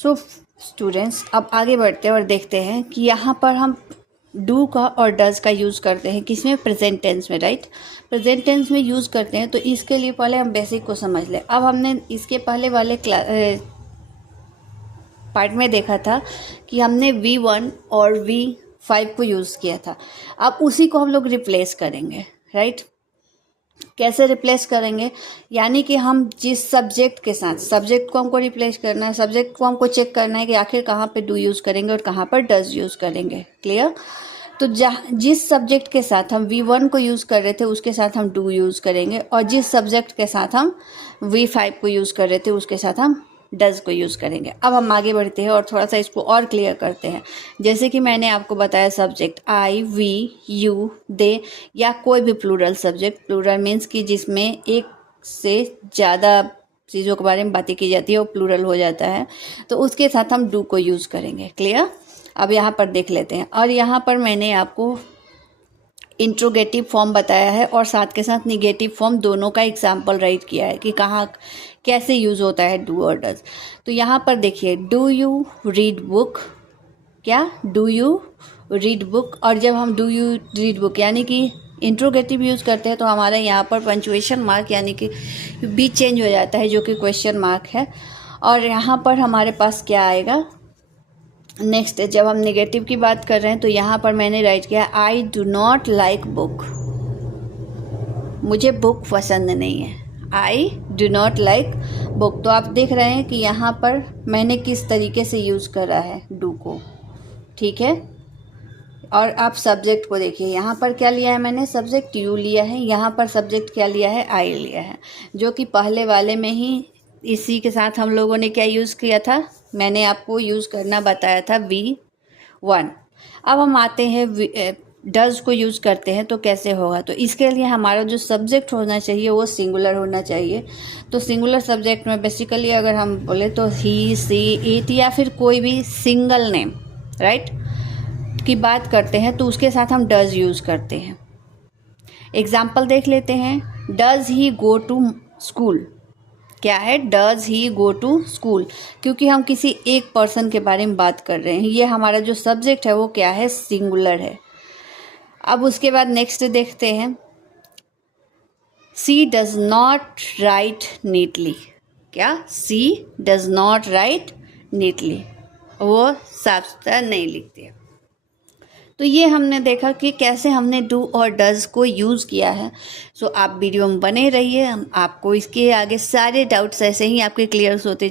So students, अब आगे बढ़ते हैं और देखते हैं कि यहाँ पर हम डू का और डज का यूज़ करते हैं किसमें, प्रेजेंट टेंस में, राइट। प्रेजेंट टेंस में यूज़ करते हैं, तो इसके लिए पहले हम बेसिक को समझ लें। अब हमने इसके पहले वाले पार्ट में देखा था कि हमने V1 और V5 को यूज़ किया था। अब उसी को हम लोग रिप्लेस करेंगे, राइट। कैसे रिप्लेस करेंगे, यानी कि हम जिस सब्जेक्ट के साथ, सब्जेक्ट को हमको रिप्लेस करना है, सब्जेक्ट को हमको चेक करना है कि आखिर कहाँ पे डू यूज़ करेंगे और कहाँ पर डज यूज़ करेंगे। क्लियर। तो जिस सब्जेक्ट के साथ हम V1 को यूज़ कर रहे थे उसके साथ हम डू यूज़ करेंगे, और जिस सब्जेक्ट के साथ हम V5 को यूज़ कर रहे थे उसके साथ हम डज को यूज़ करेंगे। अब हम आगे बढ़ते हैं और थोड़ा सा इसको और क्लियर करते हैं। जैसे कि मैंने आपको बताया सब्जेक्ट आई, वी, यू, दे या कोई भी प्लूरल सब्जेक्ट, प्लूरल मीन्स कि जिसमें एक से ज़्यादा चीज़ों के बारे में बातें की जाती है वो प्लूरल हो जाता है, तो उसके साथ हम डू को यूज़ करेंगे। क्लियर। अब यहाँ पर देख लेते हैं, और यहाँ पर मैंने आपको इंट्रोगेटिव फॉर्म बताया है और साथ के साथ निगेटिव फॉर्म दोनों का एग्जाम्पल राइट किया है कि कहाँ कैसे यूज़ होता है डू और डज। तो यहाँ पर देखिए, डू यू रीड बुक, क्या, डू यू रीड बुक। और जब हम डू यू रीड बुक यानी कि इंट्रोगेटिव यूज़ करते हैं तो हमारे यहाँ पर पंचुएशन मार्क यानी कि भी चेंज हो जाता है, जो कि क्वेश्चन मार्क है। और यहाँ पर हमारे पास क्या आएगा नेक्स्ट, जब हम नेगेटिव की बात कर रहे हैं तो यहाँ पर मैंने राइट किया I do not like book, मुझे बुक पसंद नहीं है। I do not like book. तो आप देख रहे हैं कि यहाँ पर मैंने किस तरीके से यूज़ करा है डू को, ठीक है। और आप सब्जेक्ट को देखिए, यहाँ पर क्या लिया है मैंने, सब्जेक्ट यू लिया है, यहाँ पर सब्जेक्ट क्या लिया है, आई लिया है, जो कि पहले वाले में ही इसी के साथ हम लोगों ने क्या यूज़ किया था, मैंने आपको यूज़ करना बताया था V1। अब हम आते हैं डज को यूज़ करते हैं तो कैसे होगा। तो इसके लिए हमारा जो सब्जेक्ट होना चाहिए वो सिंगुलर होना चाहिए। तो सिंगुलर सब्जेक्ट में बेसिकली अगर हम बोले तो ही, सी, इट या फिर कोई भी सिंगल नेम, राइट, की बात करते हैं तो उसके साथ हम डज यूज़ करते हैं। एग्जाम्पल देख लेते हैं। Does he go to school, क्या है, does he go to school, क्योंकि हम किसी एक पर्सन के बारे में बात कर रहे हैं। ये हमारा जो सब्जेक्ट है वो क्या है, सिंगुलर है। अब उसके बाद नेक्स्ट देखते हैं, सी डज नॉट राइट नीटली, क्या, सी डज नॉट राइट नीटली, वो साफ सुथरा नहीं लिखती है। तो ये हमने देखा कि कैसे हमने डू और डज को यूज़ किया है। सो आप वीडियो में बने रहिए, आपको इसके आगे सारे डाउट्स ऐसे ही आपके क्लियर होते